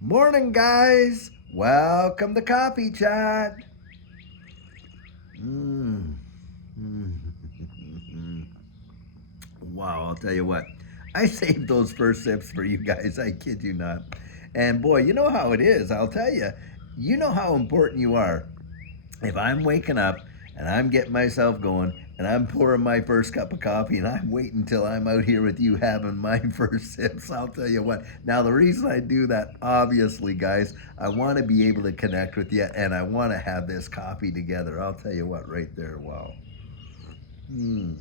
Morning, guys. Welcome to Coffee Chat. Mm. Wow, I'll tell you what. I saved those first sips for you guys. I kid you not. And boy, you know how it is. I'll tell you. You know how important you are. If I'm waking up and I'm getting myself going and I'm pouring my first cup of coffee and I'm waiting till I'm out here with you having my first sips, I'll tell you what. Now, the reason I do that, obviously, guys, I want to be able to connect with you and I want to have this coffee together. I'll tell you what, right there. Wow. Mm.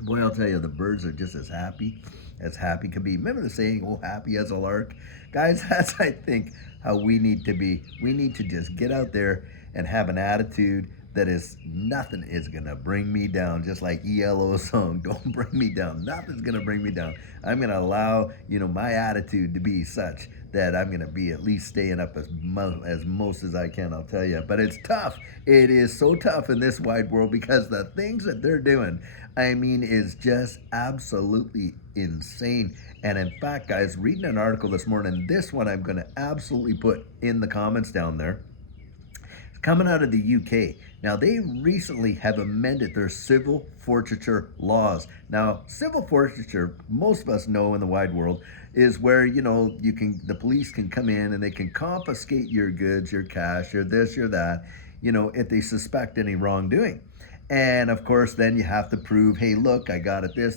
Boy, I'll tell you, the birds are just as happy can be. Remember the saying, oh, happy as a lark? Guys, that's, I think, how we need to be. We need to just get out there and have an attitude that is nothing is going to bring me down. Just like ELO's song, don't bring me down. Nothing's going to bring me down. I'm going to allow, my attitude to be such that I'm going to be at least staying up as most as I can, I'll tell you. But it's tough. It is so tough in this wide world because the things that they're doing, I mean, is just absolutely insane. And in fact, guys, reading an article this morning, this one I'm going to absolutely put in the comments down there. It's coming out of the UK. Now, they recently have amended their civil forfeiture laws. Now, civil forfeiture, most of us know in the wide world, is where, the police can come in and they can confiscate your goods, your cash, your this, your that, if they suspect any wrongdoing. And of course, then you have to prove, hey, look, I got it this,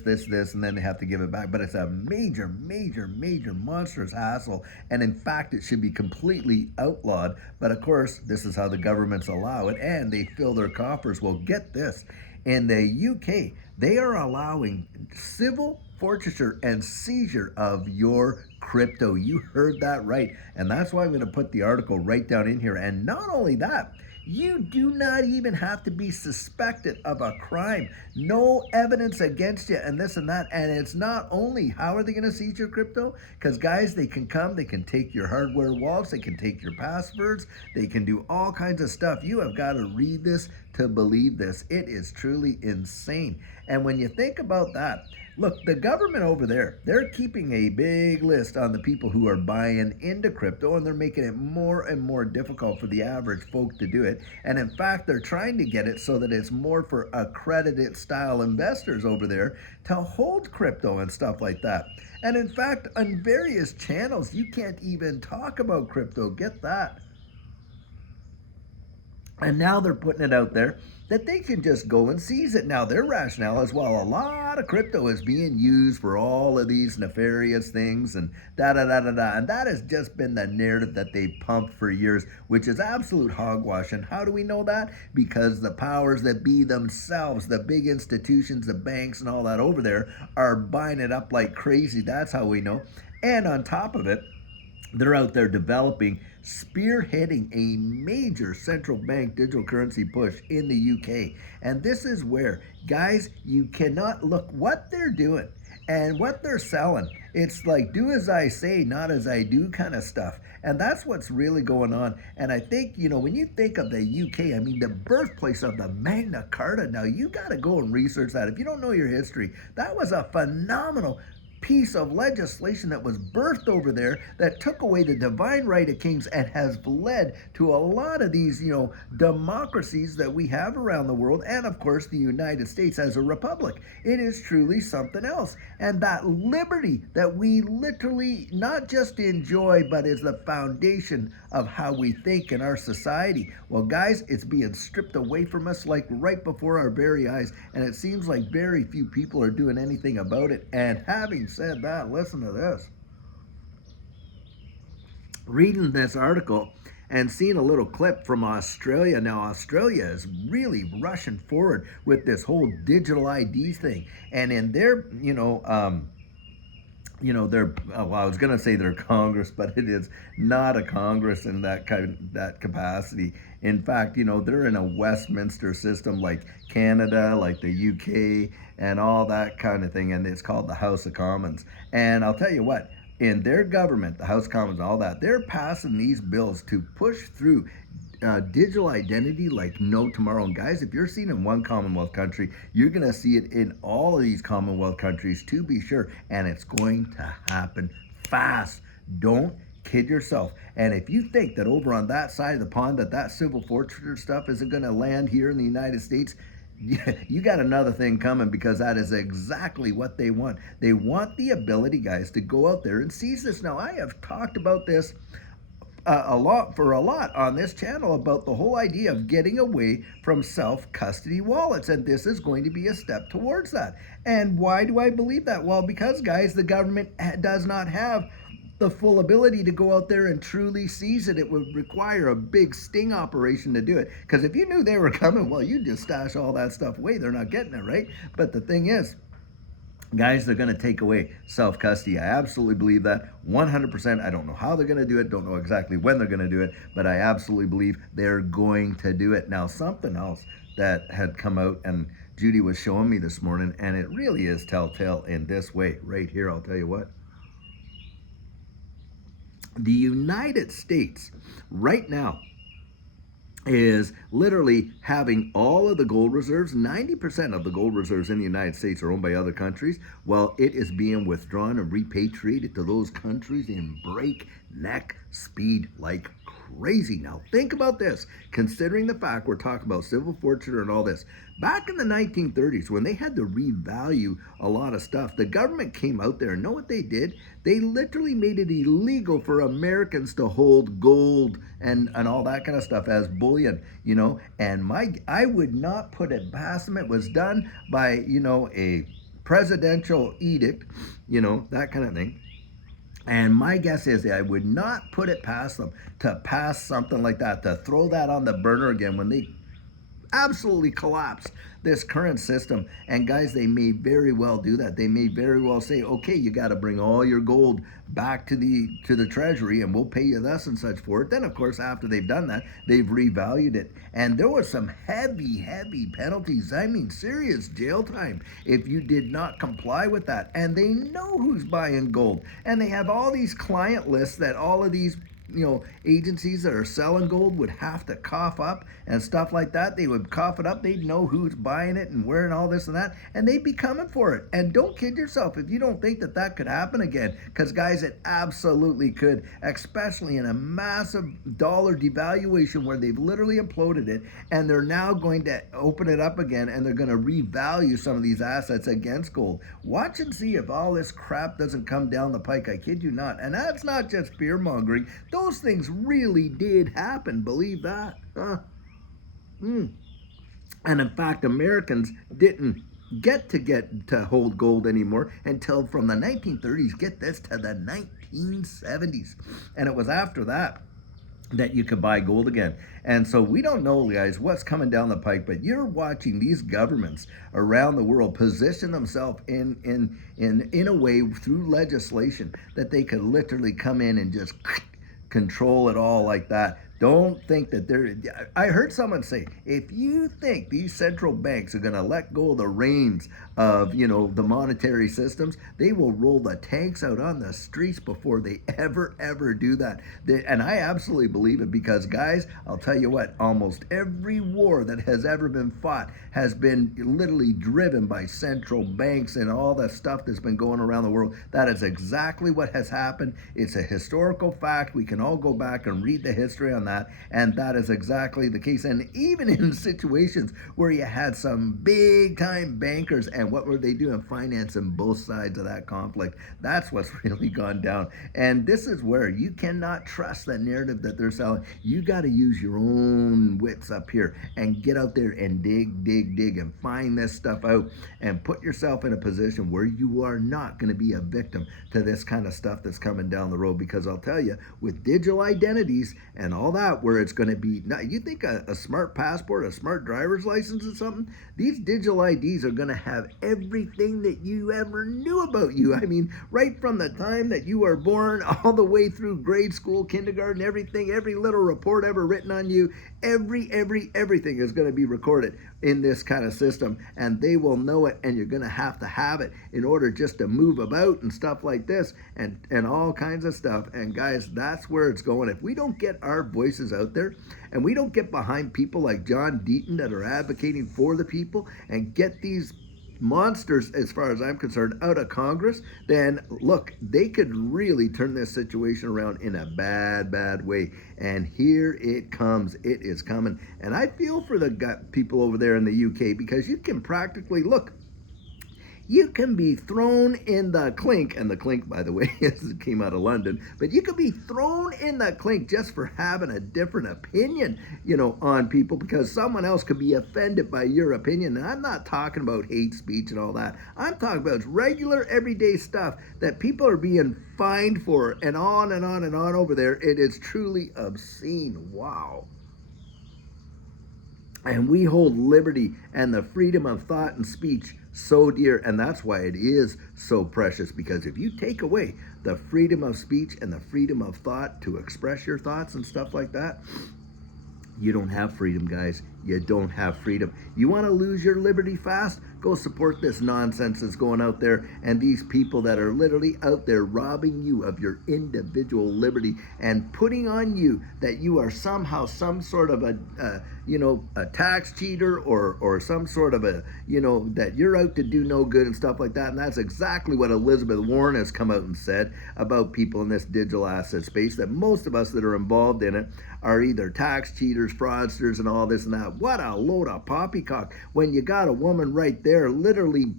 and then they have to give it back. But it's a major, major, major monstrous hassle. And in fact, it should be completely outlawed. But of course, this is how the governments allow it, and they fill their coffers. Well, get this. In the UK, they are allowing civil forfeiture and seizure of your crypto. You heard that right. And that's why I'm going to put the article right down in here. And not only that, you do not even have to be suspected of a crime. No evidence against you and this and that. And it's not only how are they going to seize your crypto? Because, guys, they can come, they can take your hardware wallets, they can take your passwords, they can do all kinds of stuff. You have got to read this to believe this. It is truly insane. And when you think about that, look, the government over there, they're keeping a big list on the people who are buying into crypto, and they're making it more and more difficult for the average folk to do it. And in fact, they're trying to get it so that it's more for accredited style investors over there to hold crypto and stuff like that. And in fact, on various channels, you can't even talk about crypto. Get that. And now they're putting it out there that they can just go and seize it. Now, their rationale is, well, a lot of crypto is being used for all of these nefarious things and da da da da da. And that has just been the narrative that they pumped for years, which is absolute hogwash. And how do we know that? Because the powers that be themselves, the big institutions, the banks, and all that over there are buying it up like crazy. That's how we know. And on top of it, they're out there developing, spearheading a major central bank digital currency push in the UK. And this is where, guys, you cannot look what they're doing and what they're selling. It's like do as I say, not as I do kind of stuff. And that's what's really going on. And I think, when you think of the UK, I mean, the birthplace of the Magna Carta, now you got to go and research that. If you don't know your history, that was a phenomenal piece of legislation that was birthed over there that took away the divine right of kings and has led to a lot of these, democracies that we have around the world, and of course the United States as a republic. It is truly something else. And that liberty that we literally not just enjoy, but is the foundation of how we think in our society. Well, guys, it's being stripped away from us like right before our very eyes, and it seems like very few people are doing anything about it. And having said that, listen to this. Reading this article and seeing a little clip from Australia. Now, Australia is really rushing forward with this whole digital ID thing. And in their, their well, I was going to say their Congress, but it is not a Congress in that capacity. In fact, they're in a Westminster system like Canada, like the UK, and all that kind of thing, and it's called the House of Commons. And I'll tell you what, in their government, the House of Commons, all that, they're passing these bills to push through digital identity like no tomorrow. And guys, if you're seeing it in one Commonwealth country, you're going to see it in all of these Commonwealth countries, to be sure. And it's going to happen fast. Don't kid yourself. And if you think that over on that side of the pond that civil forfeiture stuff isn't going to land here in the United States, you got another thing coming, because that is exactly what they want. They want the ability, guys, to go out there and seize this. Now, I have talked about this a lot on this channel about the whole idea of getting away from self-custody wallets, and this is going to be a step towards that. And why do I believe that? Well, because, guys, the government does not have the full ability to go out there and truly seize it. It would require a big sting operation to do it, because if you knew they were coming, well, you'd just stash all that stuff away. They're not getting it, right? But the thing is, guys, they're going to take away self-custody. I absolutely believe that 100%. I don't know how they're going to do it, don't know exactly when they're going to do it, but I absolutely believe they're going to do it. Now, something else that had come out and Judy was showing me this morning, and it really is telltale in this way right here. I'll tell you what. The United States right now is literally having all of the gold reserves. 90% of the gold reserves in the United States are owned by other countries. Well, it is being withdrawn and repatriated to those countries in breakneck speed like crazy. Now, think about this, considering the fact we're talking about civil forfeiture and all this. Back in the 1930s, when they had to revalue a lot of stuff, the government came out there and know what they did? They literally made it illegal for Americans to hold gold and all that kind of stuff as bullion, you know. And I would not put it past them. It was done by, you know, a presidential edict, you know, that kind of thing. And my guess is I would not put it past them to pass something like that, to throw that on the burner again when they absolutely collapse this current system. And guys, they may very well do that. They may very well say, okay, you got to bring all your gold back to the treasury and we'll pay you thus and such for it. Then of course, after they've done that, they've revalued it, and there were some heavy penalties. I mean, serious jail time if you did not comply with that. And they know who's buying gold, and they have all these client lists that all of these, you know, agencies that are selling gold would have to cough up and stuff like that. They would cough it up. They'd know who's buying it and where and all this and that, and they'd be coming for it. And don't kid yourself if you don't think that that could happen again, because guys, it absolutely could, especially in a massive dollar devaluation where they've literally imploded it, and they're now going to open it up again, and they're going to revalue some of these assets against gold. Watch and see if all this crap doesn't come down the pike. I kid you not. And that's not just fear mongering. Those things really did happen. Believe that. And in fact, Americans didn't get to hold gold anymore until from the 1930s, get this, to the 1970s. And it was after that that you could buy gold again. And so we don't know, guys, what's coming down the pike, but you're watching these governments around the world position themselves in a way through legislation that they could literally come in and just control it all like that. Don't think that I heard someone say, if you think these central banks are going to let go of the reins of, you know, the monetary systems, they will roll the tanks out on the streets before they ever do that. And I absolutely believe it, because guys, I'll tell you what, almost every war that has ever been fought has been literally driven by central banks and all the stuff that's been going around the world. That is exactly what has happened. It's a historical fact. We can all go back and read the history on that, and that is exactly the case. And even in situations where you had some big time bankers, and what were they doing? Financing both sides of that conflict. That's what's really gone down. And this is where you cannot trust that narrative that they're selling. You got to use your own wits up here and get out there and dig and find this stuff out and put yourself in a position where you are not going to be a victim to this kind of stuff that's coming down the road. Because I'll tell you, with digital identities and all that, where it's going to be, now you think a smart passport, a smart driver's license or something, these digital IDs are going to have everything that you ever knew about you. I mean, right from the time that you were born all the way through grade school, kindergarten, everything, every little report ever written on you, everything is going to be recorded in this kind of system, and they will know it, and you're going to have it in order just to move about and stuff like this and all kinds of stuff. And guys, that's where it's going. If we don't get our voices out there, and we don't get behind people like John Deaton that are advocating for the people, and get these monsters, as far as I'm concerned, out of Congress, then look, they could really turn this situation around in a bad, bad way. And here it comes. It is coming. And I feel for the people over there in the UK, because you can practically look. You can be thrown in the clink, and the clink, by the way, came out of London, but you can be thrown in the clink just for having a different opinion, on people, because someone else could be offended by your opinion. And I'm not talking about hate speech and all that. I'm talking about regular, everyday stuff that people are being fined for, and on and on and on over there. It is truly obscene. Wow. And we hold liberty and the freedom of thought and speech so dear. And that's why it is so precious. Because if you take away the freedom of speech and the freedom of thought to express your thoughts and stuff like that, you don't have freedom, guys. You don't have freedom. You want to lose your liberty fast? Go support this nonsense that's going out there, and these people that are literally out there robbing you of your individual liberty and putting on you that you are somehow some sort of a tax cheater, or some sort of that you're out to do no good and stuff like that. And that's exactly what Elizabeth Warren has come out and said about people in this digital asset space, that most of us that are involved in it are either tax cheaters, fraudsters, and all this and that. What a load of poppycock when you got a woman right there literally,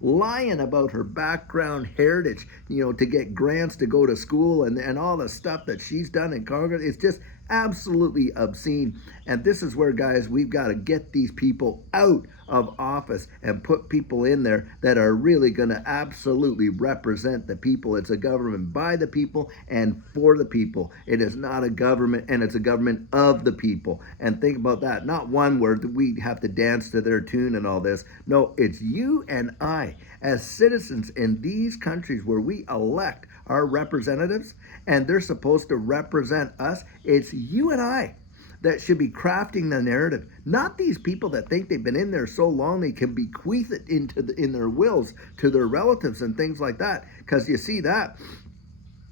lying about her background heritage, to get grants to go to school, and all the stuff that she's done in Congress. It's just absolutely obscene. And this is where, guys, we've got to get these people out of office and put people in there that are really going to absolutely represent the people. It's a government by the people and for the people. It is not a government, and it's a government of the people. And think about that. Not one where we have to dance to their tune and all this. No, it's you and I as citizens in these countries where we elect our representatives, and they're supposed to represent us. It's you and I that should be crafting the narrative, not these people that think they've been in there so long they can bequeath it in their wills to their relatives and things like that. Because you see that,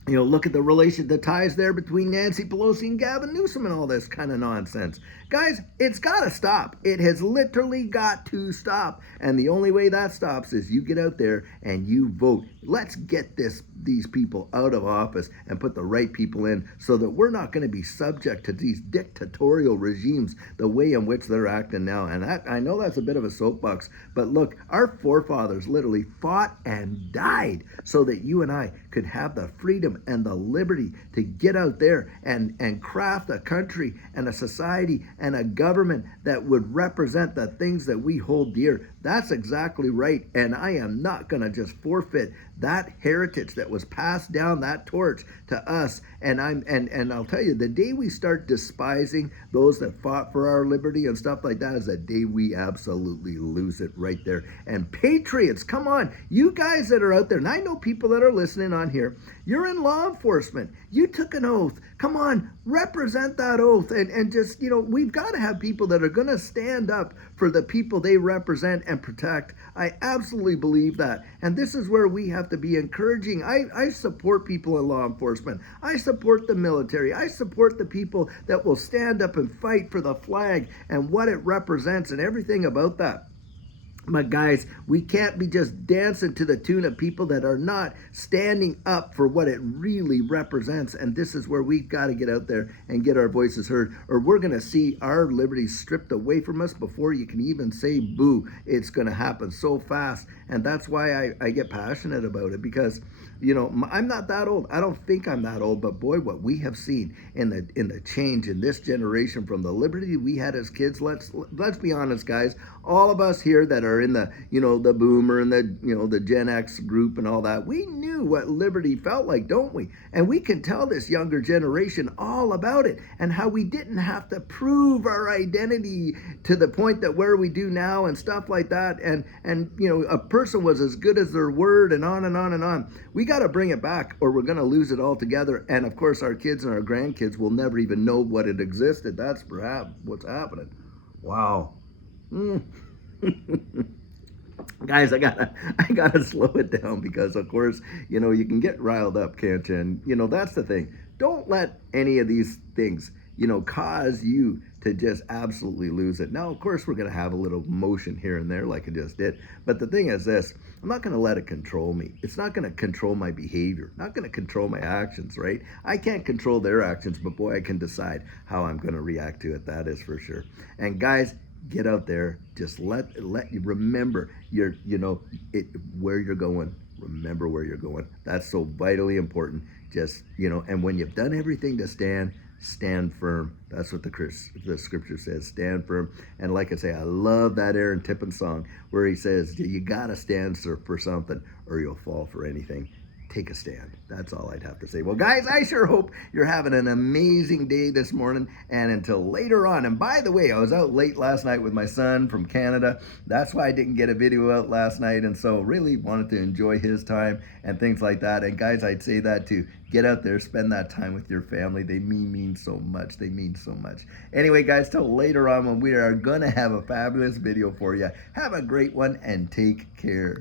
look at the ties there between Nancy Pelosi and Gavin Newsom and all this kind of nonsense. Guys, it's got to stop. It has literally got to stop. And the only way that stops is you get out there and you vote. Let's get these people out of office and put the right people in, so that we're not going to be subject to these dictatorial regimes the way in which they're acting now. And I know that's a bit of a soapbox, but look, our forefathers literally fought and died so that you and I could have the freedom and the liberty to get out there and craft a country and a society and a government that would represent the things that we hold dear. That's exactly right. And I am not going to just forfeit that heritage that was passed down, that torch to us. And I'll tell you, the day we start despising those that fought for our liberty and stuff like that is the day we absolutely lose it right there. And patriots, come on, you guys that are out there, and I know people that are listening on here, you're in law enforcement. You took an oath. Come on, represent that oath. And just, we've got to have people that are going to stand up for the people they represent and protect. I absolutely believe that. And this is where we have to be encouraging. I support people in law enforcement. I support the military. I support the people that will stand up and fight for the flag and what it represents and everything about that. But guys, we can't be just dancing to the tune of people that are not standing up for what it really represents. And this is where we've got to get out there and get our voices heard, or we're going to see our liberties stripped away from us before you can even say boo. It's going to happen so fast. And that's why I get passionate about it, because I'm not that old. I don't think I'm that old, but boy, what we have seen in the change in this generation from the liberty we had as kids. Let's be honest, guys. All of us here that are in the the boomer and the Gen X group and all that, we knew what liberty felt like, don't we? And we can tell this younger generation all about it, and how we didn't have to prove our identity to the point that where we do now and stuff like that. And a person was as good as their word, and on and on and on. We got to bring it back, or we're going to lose it altogether. And of course, our kids and our grandkids will never even know what it existed. That's perhaps what's happening. Wow. Guys, I gotta slow it down, because of course, you can get riled up, can't you? And that's the thing. Don't let any of these things, cause you to just absolutely lose it. Now, of course, we're going to have a little motion here and there like I just did. But the thing is this, I'm not going to let it control me. It's not going to control my behavior, not going to control my actions, right? I can't control their actions, but boy, I can decide how I'm going to react to it. That is for sure. And guys, get out there. Just let you remember your, where you're going. Remember where you're going. That's so vitally important. Just, and when you've done everything to stand, stand firm. That's what the scripture says. Stand firm. And like I say, I love that Aaron Tippin song where he says, you gotta stand for something or you'll fall for anything. Take a stand. That's all I'd have to say. Well, guys, I sure hope you're having an amazing day this morning and until later on. And by the way, I was out late last night with my son from Canada. That's why I didn't get a video out last night. And so really wanted to enjoy his time and things like that. And guys, I'd say that too. Get out there, spend that time with your family. They mean so much. They mean so much. Anyway, guys, till later on when we are going to have a fabulous video for you. Have a great one and take care.